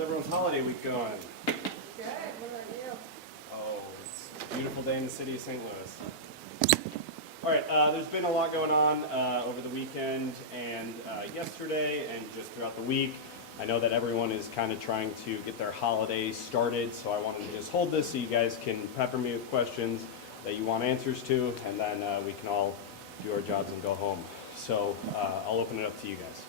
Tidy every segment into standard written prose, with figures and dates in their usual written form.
How's everyone's holiday week going? Good. What about you? Oh, it's a beautiful day in the city of St. Louis. All right, there's been a lot going on over the weekend and yesterday and just throughout the week. I know that everyone is kind of trying to get their holiday started, so I wanted to just hold this so you guys can pepper me with questions that you want answers to, and then we can all do our jobs and go home. So I'll open it up to you guys.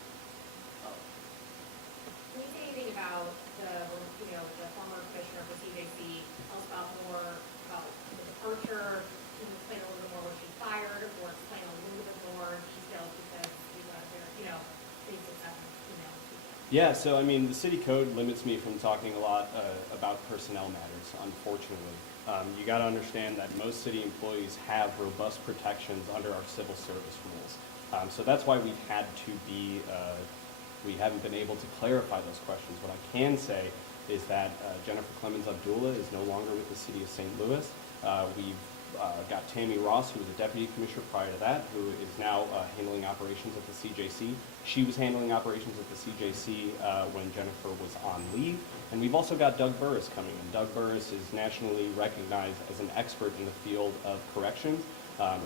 Can you say anything about the former commissioner for CJC? Tell us more about the departure. Can you explain a little bit more what she fired, or explain a little bit more details because we got there, things that happened, Yeah, so I mean, the city code limits me from talking a lot about personnel matters, unfortunately. You got to understand that most city employees have robust protections under our civil service rules. So that's why we've had to be, we haven't been able to clarify those questions. What I can say is that Jennifer Clemens Abdullah is no longer with the city of St. Louis. We've got Tammy Ross, who was a deputy commissioner prior to that, who is now handling operations at the CJC. She was handling operations at the CJC when Jennifer was on leave. And we've also got Doug Burris coming in. Doug Burris is nationally recognized as an expert in the field of corrections.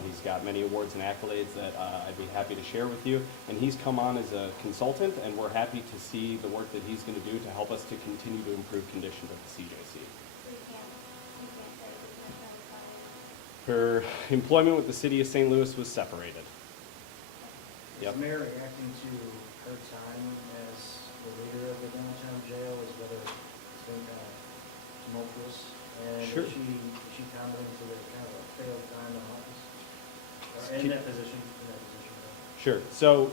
He's got many awards and accolades that I'd be happy to share with you. And he's come on as a consultant, and we're happy to see the work that he's going to do to help us to continue to improve conditions at the CJC. Her employment with the city of St. Louis was separated. Is the mayor reacting to her time as the leader of the downtown jail, as whether it's been tumultuous? And Sure. is she commenting to the kind of a failed time in office? Or in that position? Sure. So,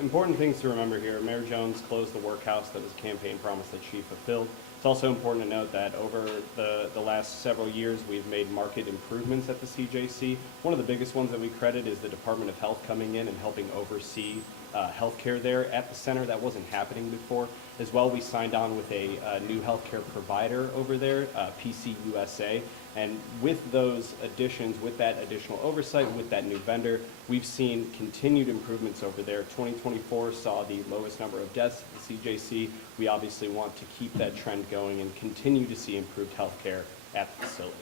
important things to remember here. Mayor Jones closed the workhouse. That was a campaign promise that she fulfilled. It's also important to note that over the last several years, we've made marked improvements at the CJC. One of the biggest ones that we credit is the Department of Health coming in and helping oversee healthcare there at the center. That wasn't happening before. As well, we signed on with a new healthcare provider over there, PCUSA. And with those additions, with that additional oversight, with that new vendor, we've seen continued improvements over there. 2024 saw the lowest number of deaths at the CJC. We obviously want to keep that trend going and continue to see improved health care at the facility.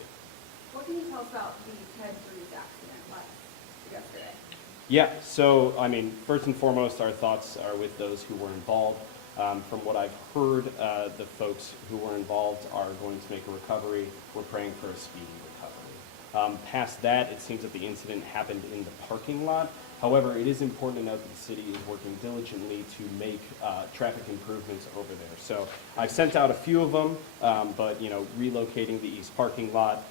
What can you tell us about the Ted Drewes accident yesterday? Yeah, so, I mean, first and foremost, our thoughts are with those who were involved. From what I've heard, the folks who were involved are going to make a recovery. We're praying for a speedy recovery. Past that, it seems that the incident happened in the parking lot. However, it is important to note that the city is working diligently to make traffic improvements over there. So I've sent out a few of them, but relocating the east parking lot,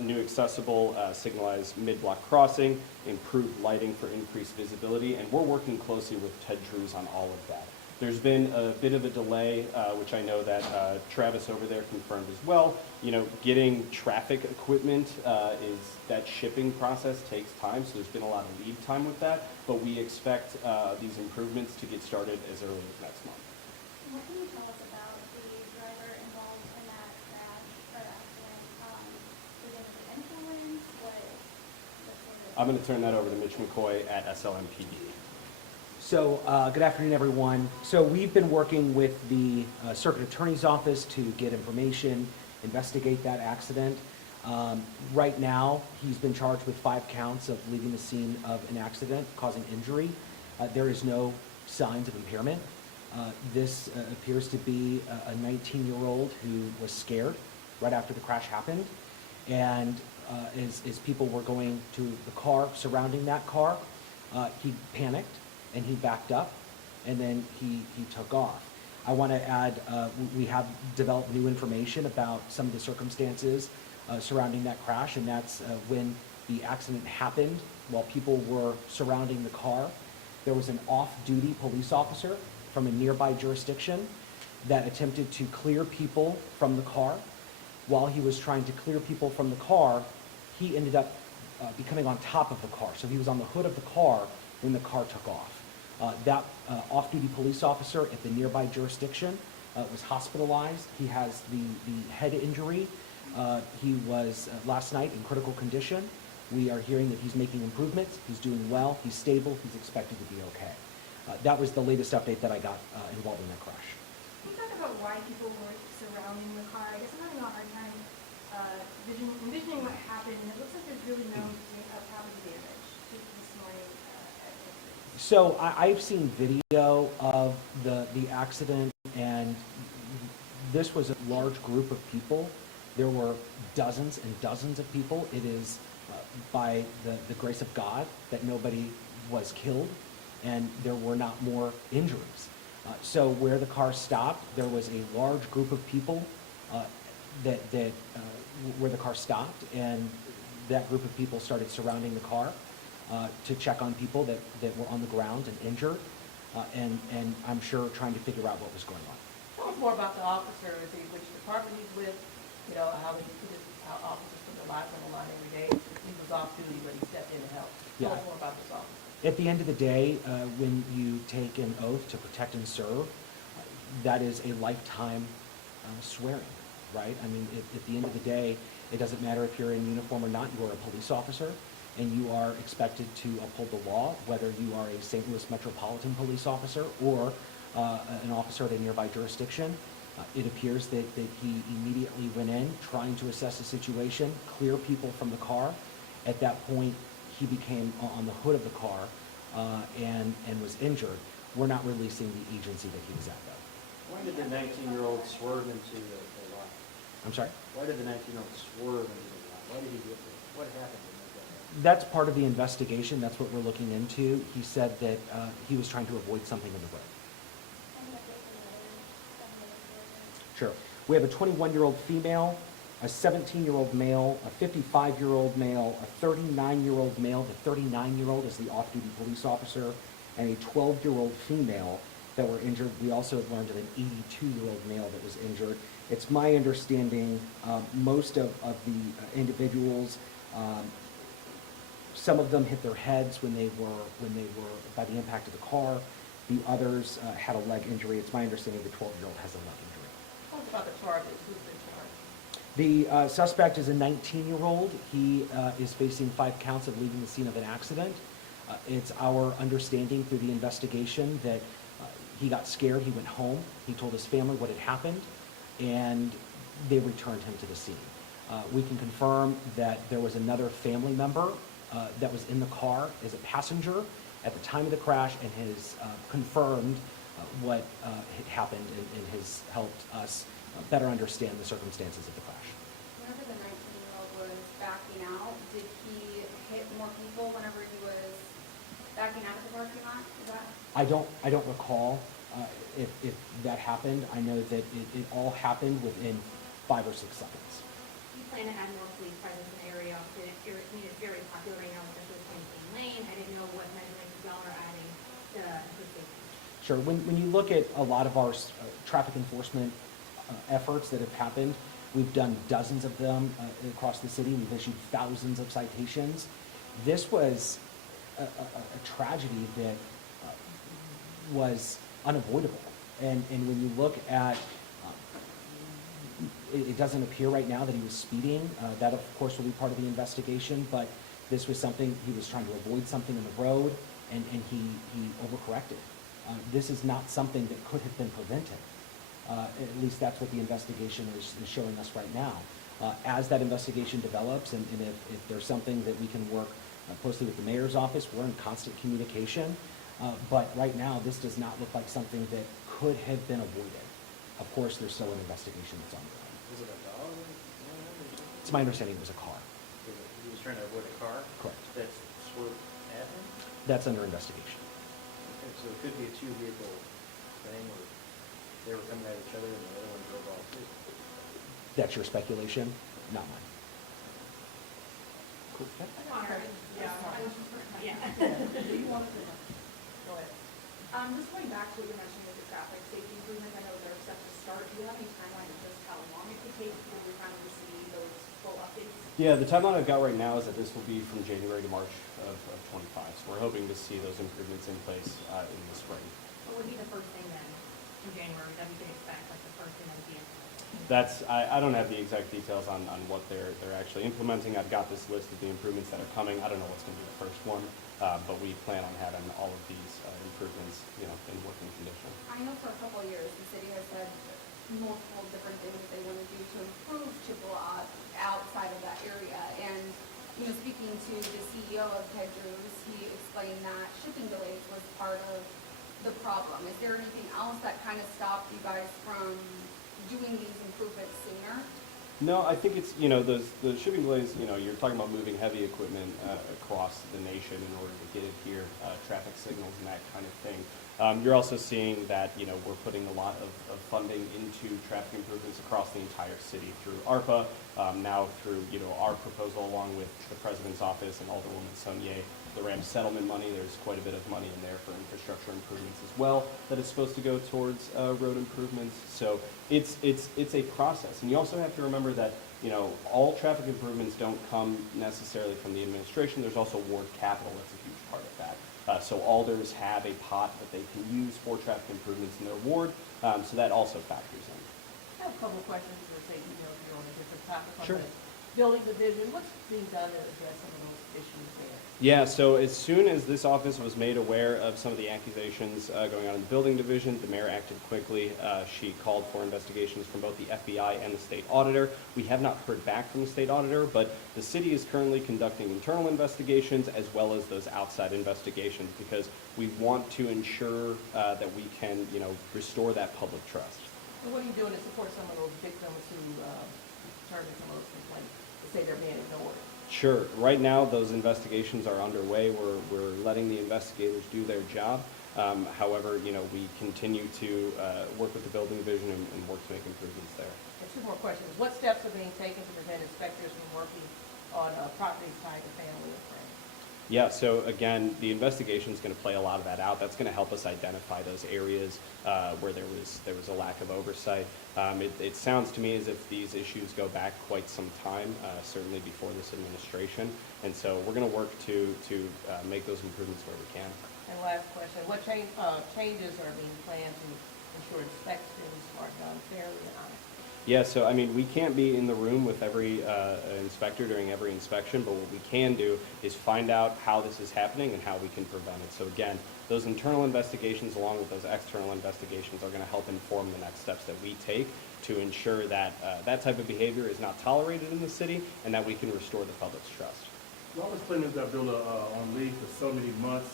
new accessible signalized mid-block crossing, improved lighting for increased visibility, and we're working closely with Ted Drewes on all of that. There's been a bit of a delay, which I know that Travis over there confirmed as well. Getting traffic equipment that shipping process takes time, so there's been a lot of lead time with that, but we expect these improvements to get started as early as next month. What can you tell us about the driver involved in that crash or accident? Was it an influence? I'm going to turn that over to Mitch McCoy at SLMPD. So, good afternoon, everyone. So we've been working with the Circuit Attorney's Office to get information, investigate that accident. Right now, he's been charged with 5 counts of leaving the scene of an accident causing injury. There is no signs of impairment. This appears to be a 19-year-old who was scared right after the crash happened. And as people were going to the car surrounding that car, he panicked. And he backed up, and then he took off. I want to add, we have developed new information about some of the circumstances surrounding that crash, and that's when the accident happened, while people were surrounding the car, there was an off-duty police officer from a nearby jurisdiction that attempted to clear people from the car. While he was trying to clear people from the car, he ended up becoming on top of the car. So he was on the hood of the car when the car took off. That off-duty police officer at the nearby jurisdiction was hospitalized. He has the head injury. He was last night in critical condition. We are hearing that he's making improvements. He's doing well. He's stable. He's expected to be okay. That was the latest update that I got involved in that crash. Can you talk about why people were happened, and it looks like there's really no property damage to this morning activity. So I've seen video of the accident, and this was a large group of people. There were dozens and dozens of people. It is by the grace of God that nobody was killed, and there were not more injuries. So where the car stopped, there was a large group of people where the car stopped, and that group of people started surrounding the car to check on people that were on the ground and injured, and I'm sure trying to figure out what was going on. Tell us more about the officer, is he, which department he's with, you know, how officers put their lives on the line every day. He was off duty, but he stepped in to help. Tell us Yeah. more about this officer. At the end of the day, when you take an oath to protect and serve, that is a lifetime swearing, right? I mean, at the end of the day, it doesn't matter if you're in uniform or not, you are a police officer, and you are expected to uphold the law, whether you are a St. Louis Metropolitan Police officer or an officer at a nearby jurisdiction. It appears that he immediately went in, trying to assess the situation, clear people from the car. At that point, he became on the hood of the car and was injured. We're not releasing the agency that he was at, though. Why did the 19-year-old swerve into the line? I'm sorry? Why did the 19-year-old swerve into the line? Why did he get there? What happened to make that happen? That's part of the investigation. That's what we're looking into. He said that he was trying to avoid something in the road. And what dates and later, Sure. We have a 21-year-old female, a 17-year-old male, a 55-year-old male, a 39-year-old male. The 39-year-old is the off-duty police officer, and a 12-year-old female that were injured. We also have learned of an 82-year-old male that was injured. It's my understanding most of the individuals, some of them hit their heads when they were by the impact of the car. The others had a leg injury. It's my understanding the 12-year-old has a leg injury. Tell us about the charges, who's been charged? The suspect is a 19-year-old. He is facing 5 counts of leaving the scene of an accident. It's our understanding through the investigation that he got scared. He went home. He told his family what had happened, and they returned him to the scene. We can confirm that there was another family member that was in the car as a passenger at the time of the crash and has confirmed what had happened and has helped us better understand the circumstances of the crash. Whenever the 19-year-old was backing out, did he hit more people whenever he was backing out of the parking lot? Is that? I don't recall if that happened. I know that it all happened within 5 or 6 seconds. You plan to add more police presence in the area, it's very popular right now, especially with Champlain Lane. I didn't know what measurements y'all are adding to safety. Sure. When you look at a lot of our traffic enforcement efforts that have happened, we've done dozens of them across the city. We've issued thousands of citations. This was a tragedy that was unavoidable. And when you look at, it doesn't appear right now that he was speeding. That, of course, will be part of the investigation. But this was something, he was trying to avoid something in the road, and he overcorrected. This is not something that could have been prevented. At least that's what the investigation is showing us right now. As that investigation develops, and if there's something that we can work closely with the mayor's office, we're in constant communication. But right now, this does not look like something that could have been avoided. Of course, there's still an investigation that's ongoing. Was it a dog? It's my understanding it was a car. He was trying to avoid a car? Correct. That swerved at him? That's under investigation. Okay, so it could be a two-vehicle thing where they were coming at each other and the other one drove off too. That's your speculation, not mine. Cool. Connor, yeah. Do you want to, go ahead. Just going back to what you mentioned with the traffic safety improvements, I know they're set to start. Do you have any timeline of just how long it could take before we finally see those full updates? Yeah, the timeline I've got right now is that this will be from January to March of 25. So we're hoping to see those improvements in place in the spring. What would be the first thing then in January that we can expect, like the first thing that would be implemented? I don't have the exact details on what they're actually implementing. I've got this list of the improvements that are coming. I don't know what's going to be the first one, but we plan on having all of these improvements, in working condition. I know for a couple of years, the city has said multiple different things they want to do to improve Chippewa outside of that area. And of Ted Drews, he explained that shipping delays was part of the problem. Is there anything else that kind of stopped you guys from doing these improvements sooner? No, I think it's, the shipping delays, you're talking about moving heavy equipment across the nation in order to get it here, traffic signals and that kind of thing. You're also seeing that, we're putting a lot of funding into traffic improvements across the entire city through ARPA, now through, our proposal along with the President's Office and Alderwoman Sonier, the RAM settlement money. There's quite a bit of money in there for infrastructure improvements as well that is supposed to go towards road improvements. So it's a process. And you also have to remember that, all traffic improvements don't come necessarily from the administration. There's also ward capital that's a huge part of that. So alders have a pot that they can use for traffic improvements in their ward, so that also factors in. I have a couple of questions, let's say, you're on a different topic. On Sure. the Building division, what's being done to address some of those issues there? Yeah, so as soon as this office was made aware of some of the accusations going on in the building division, the mayor acted quickly. She called for investigations from both the FBI and the state auditor. We have not heard back from the state auditor, but the city is currently conducting internal investigations as well as those outside investigations because we want to ensure that we can, restore that public trust. And what are you doing to support some of those victims who turn in some of those complaints, to say they're being ignored? Sure. Right now, those investigations are underway. We're letting the investigators do their job. However, we continue to work with the building division and work to make improvements there. And two more questions. What steps are being taken to prevent inspectors from working on properties tied to family and friends? Yeah, so again, the investigation is going to play a lot of that out. That's going to help us identify those areas where there was a lack of oversight. It sounds to me as if these issues go back quite some time, certainly before this administration. And so we're going to work to make those improvements where we can. And last question, what changes are being planned to ensure inspections are done fairly and honestly? Yeah, so I mean, we can't be in the room with every inspector during every inspection, but what we can do is find out how this is happening and how we can prevent it. So again, those internal investigations along with those external investigations are going to help inform the next steps that we take to ensure that that type of behavior is not tolerated in the city and that we can restore the public's trust. Lawrence Clemens got built on leave for so many months,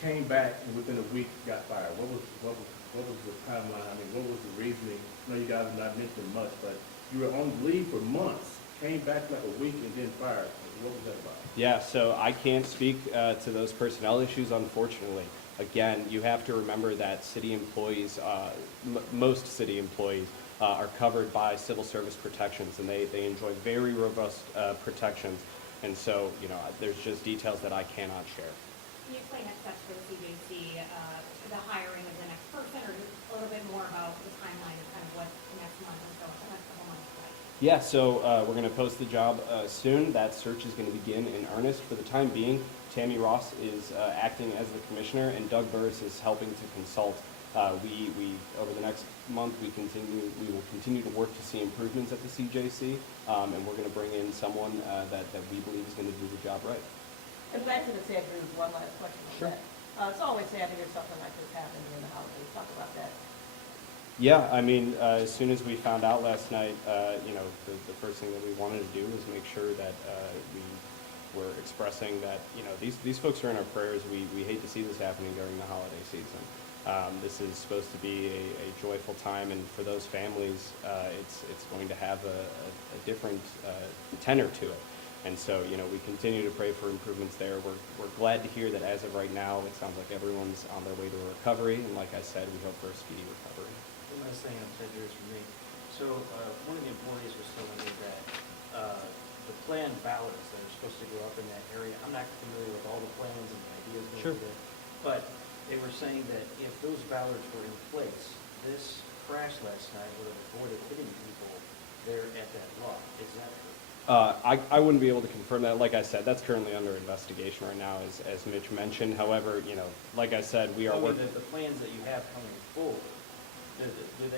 came back and within a week got fired. What was the timeline? I mean, what was the reasoning? I know you guys have not mentioned much, but you were on leave for months, came back like a week and then fired. What was that about? Yeah, so I can't speak to those personnel issues, unfortunately. Again, you have to remember that city employees, most city employees, are covered by civil service protections, and they enjoy very robust protections. And so, there's just details that I cannot share. Can you explain next steps for the CJC, the hiring of the next person, or just a little bit more about the timeline of kind of what the next month or so, the next couple months like? Yeah, so we're going to post the job soon. That search is going to begin in earnest. For the time being, Tammy Ross is acting as the commissioner, and Doug Burris is helping to consult. We over the next month we will continue to work to see improvements at the CJC, and we're going to bring in someone that we believe is going to do the job right. And back to the Ted Drews, one last question on Sure. that. It's always sad to hear something like this happen during the holidays. Talk about that. Yeah, I mean, as soon as we found out last night, the first thing that we wanted to do was make sure that we were expressing that, these folks are in our prayers. We hate to see this happening during the holiday season. This is supposed to be a joyful time, and for those families, it's going to have a different tenor to it. And so, we continue to pray for improvements there. We're glad to hear that as of right now, it sounds like everyone's on their way to a recovery. And like I said, we hope for a speedy recovery. One last thing on Ted Drews for me. So, one of the employees was telling me that the planned ballots that are supposed to go up in that area, I'm not familiar with all the plans and the ideas Sure. going there, but they were saying that if those ballots were in place, this crash last night would have avoided hitting people there at that lot. Is that true? I wouldn't be able to confirm that. Like I said, that's currently under investigation right now, as Mitch mentioned. However, like I said, we are working. The plans that you have coming forward, would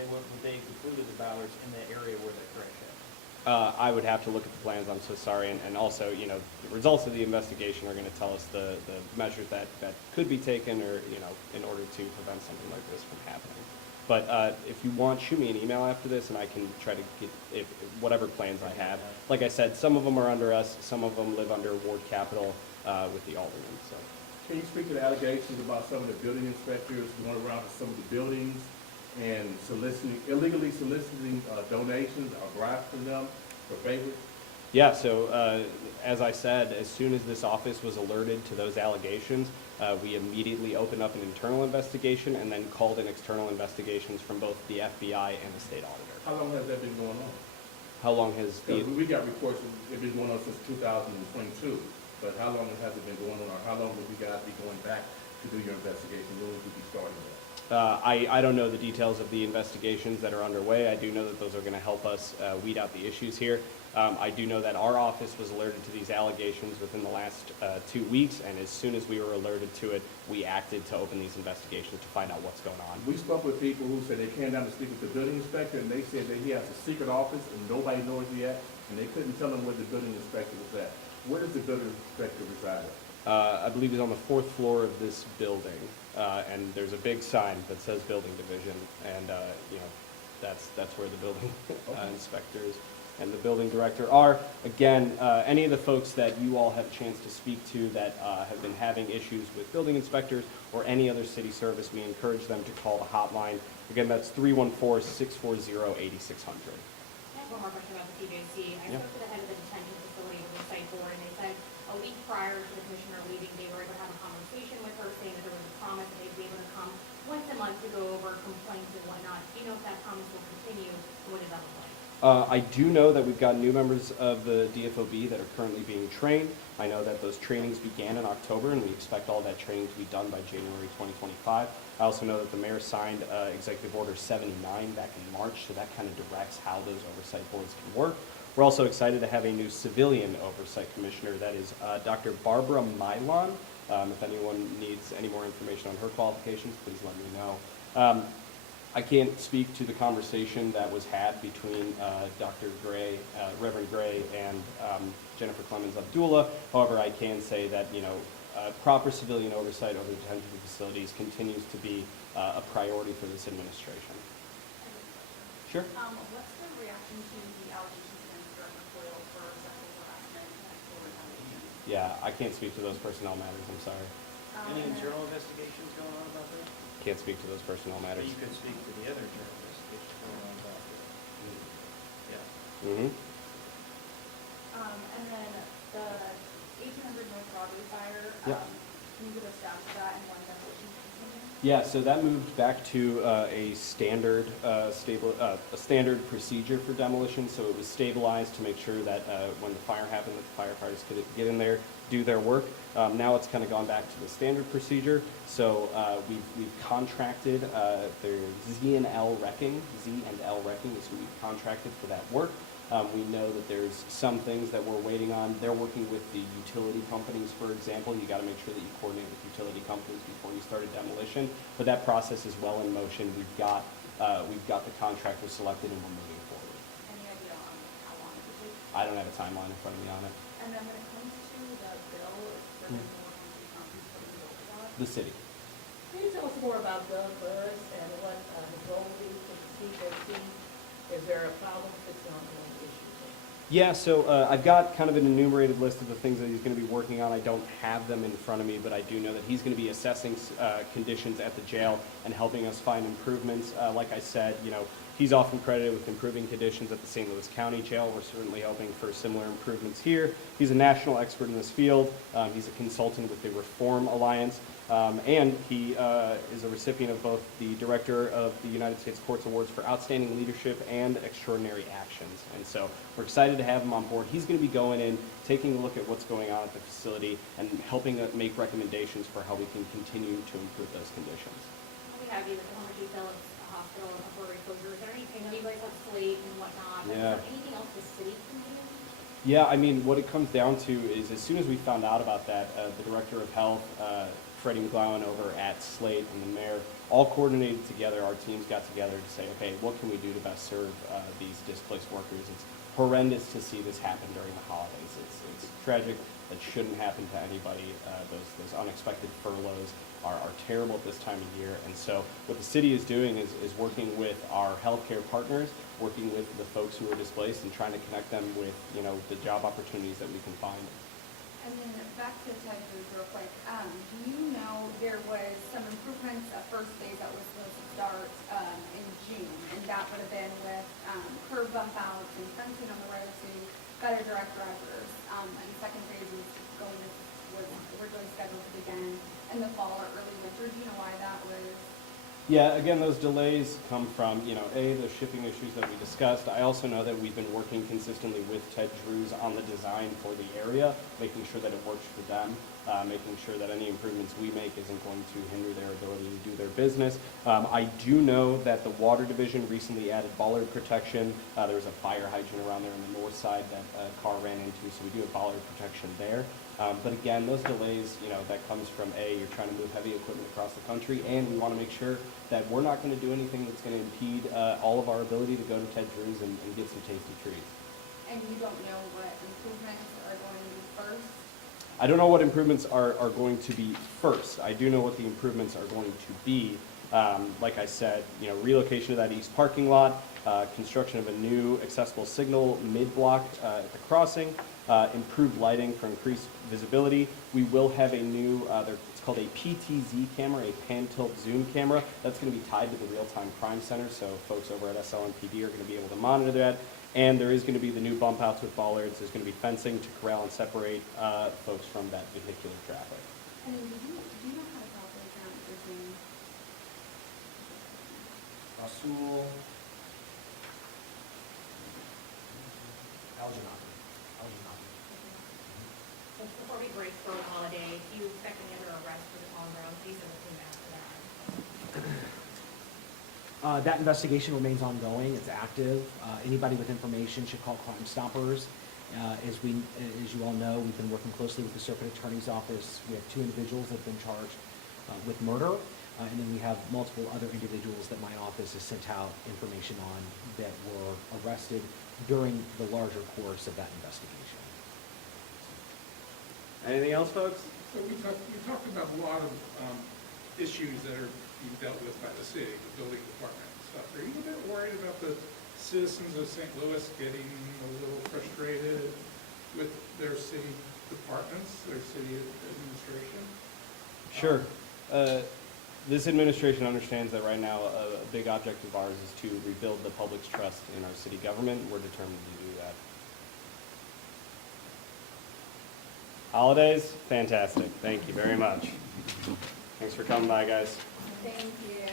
they include the ballots in the area where the crash happened? I would have to look at the plans. I'm so sorry. And also, the results of the investigation are going to tell us the measures that could be taken, or in order to prevent something like this from happening. But if you want, shoot me an email after this, and I can try to get whatever plans I have. Like I said, some of them are under us, some of them live under Ward Capital, with the alderman, so. Can you speak to the allegations about some of the building inspectors going around to some of the buildings and illegally soliciting donations or bribes from them for favors? Yeah, so as I said, as soon as this office was alerted to those allegations, we immediately opened up an internal investigation and then called in external investigations from both the FBI and the state auditor. How long has that been going on? How long has the, We got reports, it's been going on since 2022, but how long has it been going on, or how long would we guys be going back to do your investigation? When would we be starting that? I don't know the details of the investigations that are underway. I do know that those are going to help us weed out the issues here. I do know that our office was alerted to these allegations within the last 2 weeks, and as soon as we were alerted to it, we acted to open these investigations to find out what's going on. We spoke with people who said they came down to speak with the building inspector, and they said that he has a secret office and nobody knows he at, and they couldn't tell them where the building inspector was at. Where does the building inspector reside at? I believe he's on the 4th floor of this building, and there's a big sign that says Building Division, and you know, that's where the building inspectors and the building director are. Again, any of the folks that you all have a chance to speak to that have been having issues with building inspectors or any other city service, we encourage them to call the hotline. Again, that's 314-640-8600. I have one more question about the TJC. I Yeah. spoke to the head of the detention facility oversight board, and they said a week prior to the commissioner leaving, they were able to have a conversation with her, saying that there was a promise that they'd be able to come once a month to go over complaints and whatnot. Do you know if that promise will continue, or what does that look like? I do know that we've got new members of the DFOB that are currently being trained. I know that those trainings began in October, and we expect all that training to be done by January 2025. I also know that the mayor signed Executive Order 79 back in March, so that kind of directs how those oversight boards can work. We're also excited to have a new civilian oversight commissioner. That is Dr. Barbara Mylon. If anyone needs any more information on her qualifications, please let me know. I can't speak to the conversation that was had between Dr. Gray, Reverend Gray, and Jennifer Clemens Abdullah. However, I can say that, you know, proper civilian oversight over the detention facilities continues to be a priority for this administration. Sure. What's the reaction to the allegations against Director Coyle for sexual harassment and sexual retaliation? Yeah, I can't speak to those personnel matters, I'm sorry. Any internal investigations going on about that? Can't speak to those personnel But matters. you could speak to the other internal investigations going on about that. Yeah. Mm-hmm. And then the 1800 North Broadway fire, Yeah. can you give a status of that and when demolition is continuing? Yeah, so that moved back to a standard procedure for demolition. So it was stabilized to make sure that when the fire happened, that the firefighters could get in there, do their work. Now it's kind of gone back to the standard procedure. So we've contracted their Z&L Wrecking. Z&L Wrecking is who we've contracted for that work. We know that there's some things that we're waiting on. They're working with the utility companies, for example. You got to make sure that you coordinate with utility companies before you start a demolition. But that process is well in motion. We've got the contractor selected, and we're moving forward. Any idea on how long it would take? I don't have a timeline in front of me on it. And then when it comes to the bill, for the more concrete copies, what do you vote about? The city. Can you tell us more about Doug Burris and what his role is with the CJC? Is there a problem fixing ongoing issues? Yeah, so I've got kind of an enumerated list of the things that he's going to be working on. I don't have them in front of me, but I do know that he's going to be assessing conditions at the jail and helping us find improvements. Like I said, you know, he's often credited with improving conditions at the St. Louis County Jail. We're certainly hoping for similar improvements here. He's a national expert in this field. He's a consultant with the Reform Alliance. And he is a recipient of both the Director of the United States Courts Awards for Outstanding Leadership and Extraordinary Actions. And so we're excited to have him on board. He's going to be going in, taking a look at what's going on at the facility, and helping make recommendations for how we can continue to improve those conditions. We have you with the Homer G. Phillips Hospital and temporary closure. Is there anything, I know you guys have slate and whatnot, but is Yeah. there anything else the city can do? Yeah, I mean, what it comes down to is as soon as we found out about that, the Director of Health, Freddie McGowan over at Slate, and the mayor all coordinated together. Our teams got together to say, okay, what can we do to best serve these displaced workers? It's horrendous to see this happen during the holidays. It's tragic. That shouldn't happen to anybody. Those unexpected furloughs are terrible at this time of year. And so what the city is doing is working with our healthcare partners, working with the folks who are displaced, and trying to connect them with, you know, the job opportunities that we can find. And And then back to Ted Cruz real quick, do you know, there was some improvements at first phase that was supposed to start, in June, and that would have been with, curb bump outs and fencing on the road to better direct drivers. And second phase was originally scheduled to begin in the fall or early winter. Do you know why that was? Yeah, again, those delays come from, the shipping issues that we discussed. I also know that we've been working consistently with Ted Drews on the design for the area, making sure that it works for them, making sure that any improvements we make isn't going to hinder their ability to do their business. I do know that the Water Division recently added bollard protection. There was a fire hydrant around there on the north side that a car ran into, so we do have bollard protection there. But again, those delays, that comes from you're trying to move heavy equipment across the country, and we want to make sure that we're not going to do anything that's going to impede all of our ability to go to Ted Drews and get some tasty treats. And you don't know what improvements are going to be first? I don't know what improvements are going to be first. I do know what the improvements are going to be. Like I said, relocation of that east parking lot, construction of a new accessible signal mid-block at the crossing, improved lighting for increased visibility. We will have a new, it's called a PTZ camera, a pan-tilt zoom camera. That's going to be tied to the real-time crime center, so folks over at SLMPD are going to be able to monitor that. And there is going to be the new bump outs with bollards. There's going to be fencing to corral and separate folks from that vehicular traffic. I mean, do you know how to properly count your team? Rasul Aljanati. Before we break for the holiday, do you expect any other arrests for the on-road season looking after that? That investigation remains ongoing. It's active. Anybody with information should call Crime Stoppers. As you all know, we've been working closely with the Circuit Attorney's Office. We have 2 individuals that have been charged with murder, and then we have multiple other individuals that my office has sent out information on that were arrested during the larger course of that investigation. Anything else, folks? So we talked about a lot of issues that are being dealt with by the city, the building department and stuff. Are you a bit worried about the citizens of St. Louis getting a little frustrated with their city departments, their city administration? Sure. This administration understands that right now a big object of ours is to rebuild the public's trust in our city government. We're determined to do that. Holidays? Fantastic. Thank you very much. Thanks for coming by, guys. Thank you.